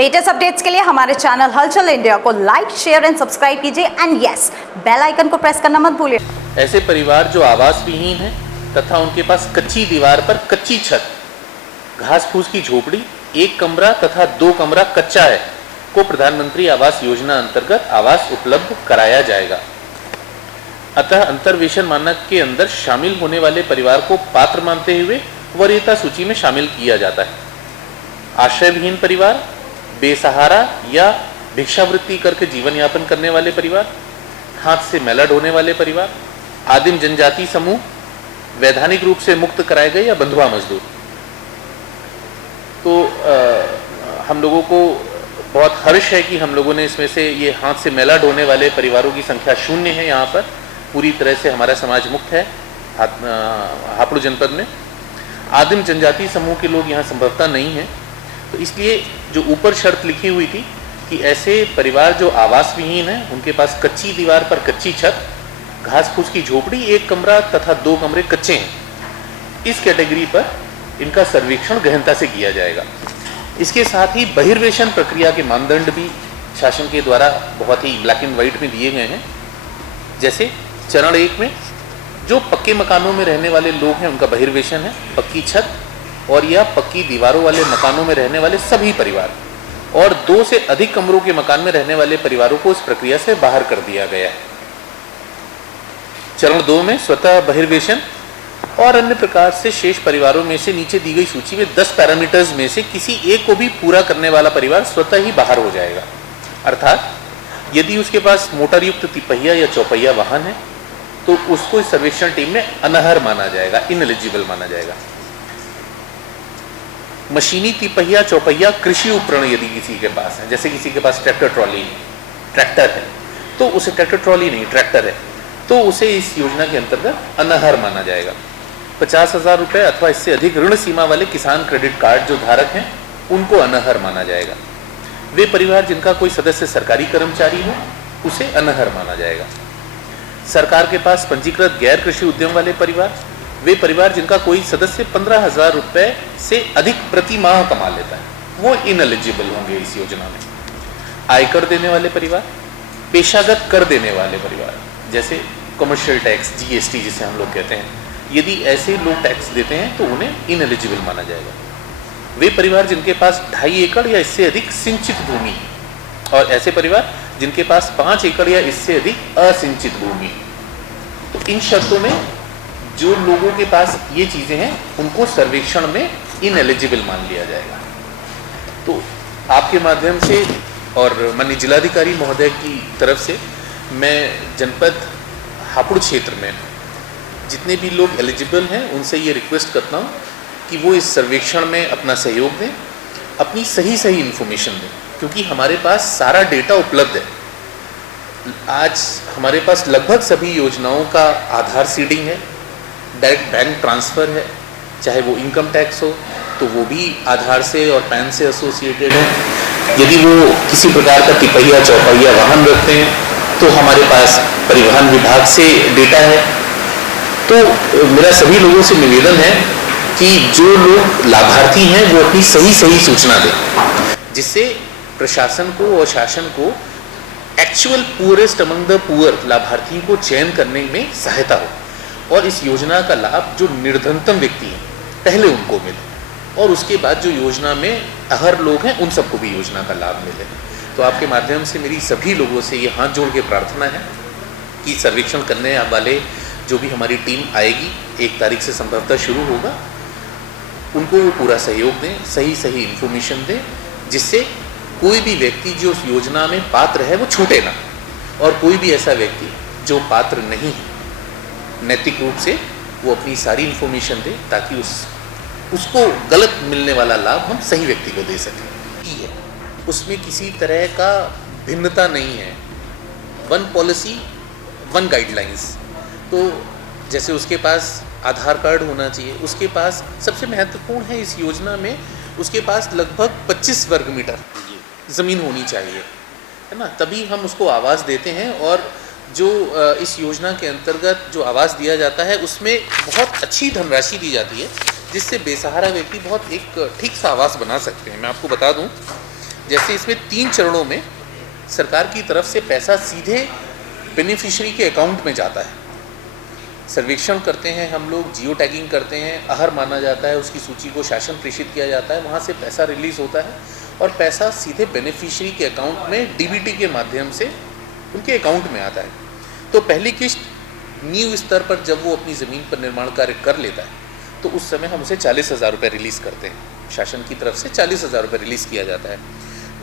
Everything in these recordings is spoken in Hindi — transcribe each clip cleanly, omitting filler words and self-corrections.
लेटेस्ट अपडेट्स के लिए हमारे चैनल हलचल इंडिया को लाइक, शेयर एंड सब्सक्राइब कीजिए एंड यस, बेल आइकन को प्रेस करना मत भूलिए। ऐसे परिवार जो आवास विहीन हैं तथा उनके पास कच्ची दीवार पर कच्ची छत, घास फूस की झोपड़ी, एक कमरा तथा 2 कमरा कच्चा है को प्रधानमंत्री आवास योजना अंतर्गत आवास उपलब्ध कराया जाएगा। अतः अंतर्वेशन मानक के अंदर शामिल होने वाले परिवार को पात्र मानते हुए वरीयता सूची में शामिल किया जाता है। आश्रय विहीन परिवार, बेसहारा या भिक्षावृत्ति करके जीवन यापन करने वाले परिवार, हाथ से मैला ढोने वाले परिवार, आदिम जनजाति समूह, वैधानिक रूप से मुक्त कराए गए या बंधुआ मजदूर। तो हम लोगों को बहुत हर्ष है कि हम लोगों ने इसमें से ये हाथ से मैला ढोने वाले परिवारों की संख्या 0 है। यहाँ पर पूरी तरह से हमारा समाज मुक्त है हापुड़ जनपद में। आदिम जनजाति समूह के लोग यहाँ संभवतः नहीं हैं, तो इसलिए जो ऊपर शर्त लिखी हुई थी कि ऐसे परिवार जो आवास विहीन हैं, उनके पास कच्ची दीवार पर कच्ची छत, घास फूस की झोपड़ी, 1 कमरा तथा 2 कमरे कच्चे हैं, इस कैटेगरी पर इनका सर्वेक्षण गहनता से किया जाएगा। इसके साथ ही बहिर्वेशन प्रक्रिया के मानदंड भी शासन के द्वारा बहुत ही ब्लैक एंड व्हाइट में दिए गए हैं। जैसे चरण 1 में जो पक्के मकानों में रहने वाले लोग हैं उनका बहिर्वेशन है, पक्की छत और या पक्की दीवारों वाले मकानों में रहने वाले सभी परिवार, और 2 से अधिक कमरों के मकान में रहने वाले परिवारों को इस प्रक्रिया से बाहर कर दिया गया है। चरण 2 में स्वतः बहिर्वेशन और अन्य प्रकार से शेष परिवारों में से नीचे दी गई सूची में 10 पैरामीटर्स में से किसी एक को भी पूरा करने वाला परिवार स्वतः ही बाहर हो जाएगा। अर्थात यदि उसके पास मोटर युक्त तिपहिया या चौपहिया वाहन है तो उसको इस सर्वेक्षण टीम में अनर्ह माना जाएगा, इनएलिजिबल माना जाएगा। मशीनी तिपहिया चौपहिया कृषि उपकरण यदि किसी के पास है, जैसे किसी के पास ट्रैक्टर ट्रॉली ट्रैक्टर है, तो उसे ट्रैक्टर ट्रॉली नहीं ट्रैक्टर है, तो उसे इस योजना के अंतर्गत अनर्ह माना जाएगा। 50,000 रुपये अथवा इससे अधिक ऋण सीमा वाले किसान क्रेडिट कार्ड जो धारक हैं उनको अनर्ह माना जाएगा। वे परिवार जिनका कोई सदस्य सरकारी कर्मचारी हो उसे अनर्ह माना जाएगा। सरकार के पास पंजीकृत गैर कृषि उद्यम वाले परिवार, वे परिवार जिनका कोई सदस्य 15,000 रुपये से अधिक प्रति माह कमा लेता है, वो इनएलिजिबल होंगे इस योजना में। आयकर देने वाले परिवार, पेशागत कर देने वाले परिवार, जैसे कमर्शियल टैक्स, जीएसटी जिसे हम लोग कहते हैं, यदि ऐसे लोग टैक्स देते हैं तो उन्हें इनएलिजिबल माना जाएगा। वे परिवार जिनके पास 2.5 एकड़ या इससे अधिक सिंचित भूमि, और ऐसे परिवार जिनके पास 5 एकड़ या इससे अधिक असिंचित भूमि। तो इन शर्तों में जो लोगों के पास ये चीजें हैं उनको सर्वेक्षण में इनएलिजिबल मान लिया जाएगा। तो आपके माध्यम से और माननीय जिलाधिकारी महोदय की तरफ से मैं जनपद हापुड़ क्षेत्र में जितने भी लोग एलिजिबल हैं उनसे ये रिक्वेस्ट करता हूँ कि वो इस सर्वेक्षण में अपना सहयोग दें, अपनी सही इन्फॉर्मेशन दें, क्योंकि हमारे पास सारा डेटा उपलब्ध है। आज हमारे पास लगभग सभी योजनाओं का आधार सीडिंग है, डायरेक्ट बैंक ट्रांसफ़र है, चाहे वो इनकम टैक्स हो तो वो भी आधार से और पैन से एसोसिएटेड है। यदि वो किसी प्रकार का तिपहिया चौपहिया वाहन रखते हैं तो हमारे पास परिवहन विभाग से डेटा है। तो मेरा सभी लोगों से निवेदन है कि जो लोग लाभार्थी हैं वो अपनी सही सूचना दें, जिससे प्रशासन को और शासन को actual poorest among the poor लाभार्थियों को चयन करने में सहायता हो, और इस योजना का लाभ जो निर्धनतम व्यक्ति हैं पहले उनको मिले, और उसके बाद जो योजना में अहर लोग हैं उन सबको भी योजना का लाभ मिले। तो आपके माध्यम से मेरी सभी लोगों से ये हाथ जोड़ के प्रार्थना है कि सर्वेक्षण करने वाले जो भी हमारी टीम आएगी, 1 तारीख से संभवतः शुरू होगा, उनको वो पूरा सहयोग दें, सही इन्फॉर्मेशन दें, जिससे कोई भी व्यक्ति जो उस योजना में पात्र है वो छूटे ना, और कोई भी ऐसा व्यक्ति जो पात्र नहीं है नैतिक रूप से वो अपनी सारी इन्फॉर्मेशन दे, ताकि उसको गलत मिलने वाला लाभ हम सही व्यक्ति को दे सकें। उसमें किसी तरह का भिन्नता नहीं है, 1 पॉलिसी 1 गाइडलाइंस। तो जैसे उसके पास आधार कार्ड होना चाहिए, उसके पास सबसे महत्वपूर्ण है इस योजना में, उसके पास लगभग 25 वर्ग मीटर ज़मीन होनी चाहिए, है ना, तभी हम उसको आवास देते हैं। और जो इस योजना के अंतर्गत जो आवास दिया जाता है उसमें बहुत अच्छी धनराशि दी जाती है, जिससे बेसहारा व्यक्ति बहुत एक ठीक सा आवास बना सकते हैं। मैं आपको बता दूं, जैसे इसमें 3 चरणों में सरकार की तरफ से पैसा सीधे बेनिफिशियरी के अकाउंट में जाता है। सर्वेक्षण करते हैं हम लोग, जियो टैगिंग करते हैं, आहर माना जाता है, उसकी सूची को शासन प्रेषित किया जाता है, वहाँ से पैसा रिलीज़ होता है और पैसा सीधे बेनिफिशियरी के अकाउंट में डीबीटी के माध्यम से उनके अकाउंट में आता है। तो पहली किस्त नींव स्तर पर जब वो अपनी ज़मीन पर निर्माण कार्य कर लेता है तो उस समय हम उसे 40,000 रुपये रिलीज़ करते हैं, शासन की तरफ से 40,000 रुपये रिलीज़ किया जाता है।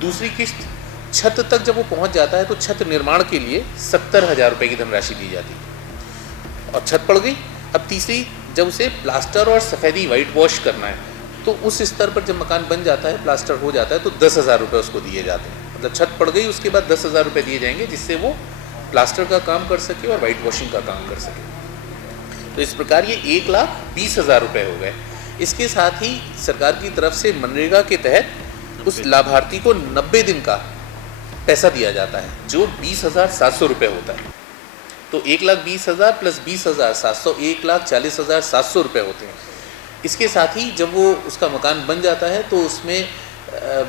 दूसरी किस्त छत तक जब वो पहुंच जाता है तो छत निर्माण के लिए 70,000 रुपये की धनराशि दी जाती है और छत पड़ गई। अब तीसरी, जब उसे प्लास्टर और सफ़ेदी वाइट वॉश करना है तो उस स्तर पर जब मकान बन जाता है, प्लास्टर हो जाता है, तो 10,000 रुपये उसको दिए जाते हैं। मतलब छत पड़ गई, उसके बाद 10,000 रुपये दिए जाएंगे जिससे वो प्लास्टर का काम कर सके और वाइट वॉशिंग का काम कर सके। तो इस प्रकार ये 1,20,000 रुपये हो गए। इसके साथ ही सरकार की तरफ से मनरेगा के तहत उस लाभार्थी को 90 दिन का पैसा दिया जाता है जो 20,700 रुपये होता है। तो 1,20,000 प्लस 20,700 1,40,700 रुपये होते हैं। इसके साथ ही जब वो उसका मकान बन जाता है तो उसमें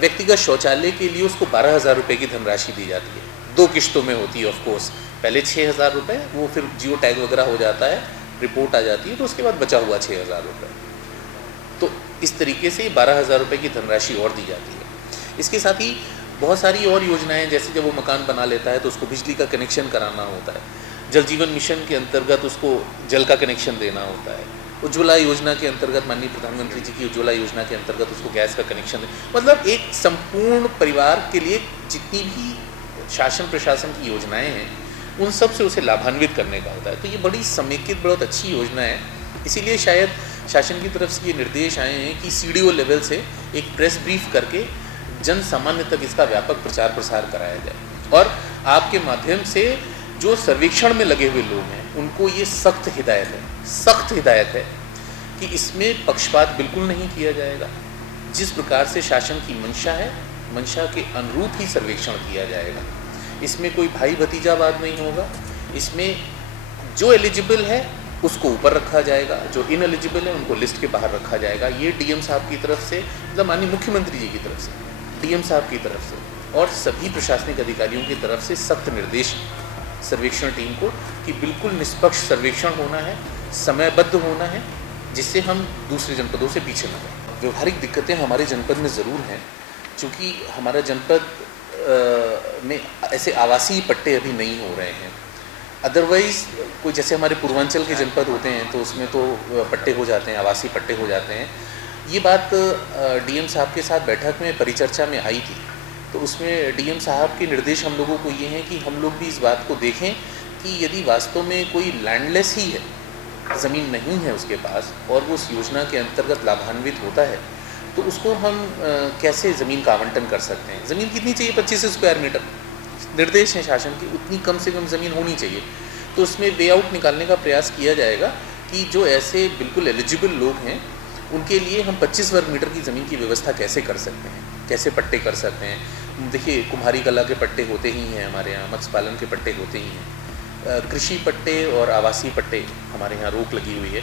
व्यक्तिगत शौचालय के लिए उसको 12,000 रुपये की धनराशि दी जाती है। 2 किश्तों में होती है ऑफ कोर्स, पहले 6,000 रुपये, वो फिर जियो टैग वगैरह हो जाता है, रिपोर्ट आ जाती है, तो उसके बाद बचा हुआ 6,000 रुपये। तो इस तरीके से 12,000 रुपये की धनराशि और दी जाती है। इसके साथ ही बहुत सारी और योजनाएं, जैसे जब वो मकान बना लेता है तो उसको बिजली का कनेक्शन कराना होता है, जल जीवन मिशन के अंतर्गत उसको जल का कनेक्शन देना होता है, उज्ज्वला योजना के अंतर्गत माननीय प्रधानमंत्री जी की उज्ज्वला योजना के अंतर्गत उसको गैस का कनेक्शन दे, मतलब एक संपूर्ण परिवार के लिए जितनी भी शासन प्रशासन की योजनाएं हैं उन सब से उसे लाभान्वित करने का होता है। तो ये बड़ी समेकित, बहुत अच्छी योजना है। इसीलिए शायद शासन की तरफ से ये निर्देश आए हैं कि CDO लेवल से एक प्रेस ब्रीफ करके जन सामान्य तक इसका व्यापक प्रचार प्रसार कराया जाए। और आपके माध्यम से जो सर्वेक्षण में लगे हुए लोग हैं उनको ये सख्त हिदायत है कि इसमें पक्षपात बिल्कुल नहीं किया जाएगा। जिस प्रकार से शासन की मंशा है, मंशा के अनुरूप ही सर्वेक्षण किया जाएगा। इसमें कोई भाई भतीजावाद नहीं होगा। इसमें जो एलिजिबल है उसको ऊपर रखा जाएगा, जो इनएलिजिबल है उनको लिस्ट के बाहर रखा जाएगा। ये DM साहब की तरफ से, मतलब माननीय मुख्यमंत्री जी की तरफ से, DM साहब की तरफ से और सभी प्रशासनिक अधिकारियों की तरफ से सख्त निर्देश सर्वेक्षण टीम को कि बिल्कुल निष्पक्ष सर्वेक्षण होना है, समयबद्ध होना है, जिससे हम दूसरे जनपदों से पीछे न रहें। व्यवहारिक दिक्कतें हमारे जनपद में ज़रूर हैं, चूँकि हमारा जनपद में ऐसे आवासीय पट्टे अभी नहीं हो रहे हैं। अदरवाइज़ कोई जैसे हमारे पूर्वांचल के जनपद होते हैं तो उसमें तो पट्टे हो जाते हैं, आवासीय पट्टे हो जाते हैं। ये बात DM साहब के साथ बैठक में परिचर्चा में आई थी, तो उसमें DM साहब के निर्देश हम लोगों को ये हैं कि हम लोग भी इस बात को देखें कि यदि वास्तव में कोई लैंडलेस ही है, ज़मीन नहीं है उसके पास और वो उस योजना के अंतर्गत लाभान्वित होता है, तो उसको हम कैसे ज़मीन का आवंटन कर सकते हैं। ज़मीन कितनी चाहिए? 25 स्क्वायर मीटर निर्देश है शासन की, उतनी कम से कम ज़मीन होनी चाहिए। तो उसमें वे आउट निकालने का प्रयास किया जाएगा कि जो ऐसे बिल्कुल एलिजिबल लोग हैं उनके लिए हम 25 वर्ग मीटर की ज़मीन की व्यवस्था कैसे कर सकते हैं, कैसे पट्टे कर सकते हैं। देखिए, कुम्हारी कला के पट्टे होते ही हैं हमारे यहाँ, मत्स्य पालन के पट्टे होते ही हैं, कृषि पट्टे और आवासीय पट्टे हमारे यहाँ रोक लगी हुई है।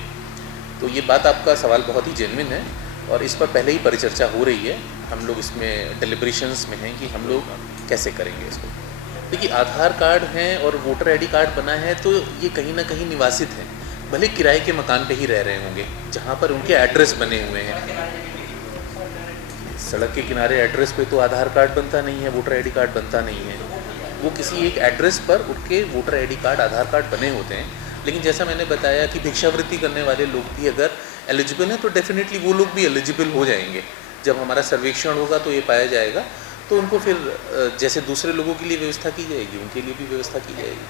तो ये बात, आपका सवाल बहुत ही जेन्युइन है और इस पर पहले ही परिचर्चा हो रही है। हम लोग इसमें डिलिब्रेशंस में हैं कि हम लोग कैसे करेंगे इसको। देखिए, आधार कार्ड हैं और वोटर ID कार्ड बना है तो ये कहीं ना कहीं निवासित हैं, भले किराए के मकान पे ही रह रहे होंगे जहाँ पर उनके एड्रेस बने हुए हैं। सड़क के किनारे एड्रेस पे तो आधार कार्ड बनता नहीं है, वोटर ID कार्ड बनता नहीं है। वो किसी एक एड्रेस पर उनके वोटर ID कार्ड, आधार कार्ड बने होते हैं। लेकिन जैसा मैंने बताया कि भिक्षावृत्ति करने वाले लोग भी अगर एलिजिबल हैं तो डेफिनेटली वो लोग भी एलिजिबल हो जाएंगे। जब हमारा सर्वेक्षण होगा तो ये पाया जाएगा, तो उनको फिर जैसे दूसरे लोगों के लिए व्यवस्था की जाएगी, उनके लिए भी व्यवस्था की जाएगी।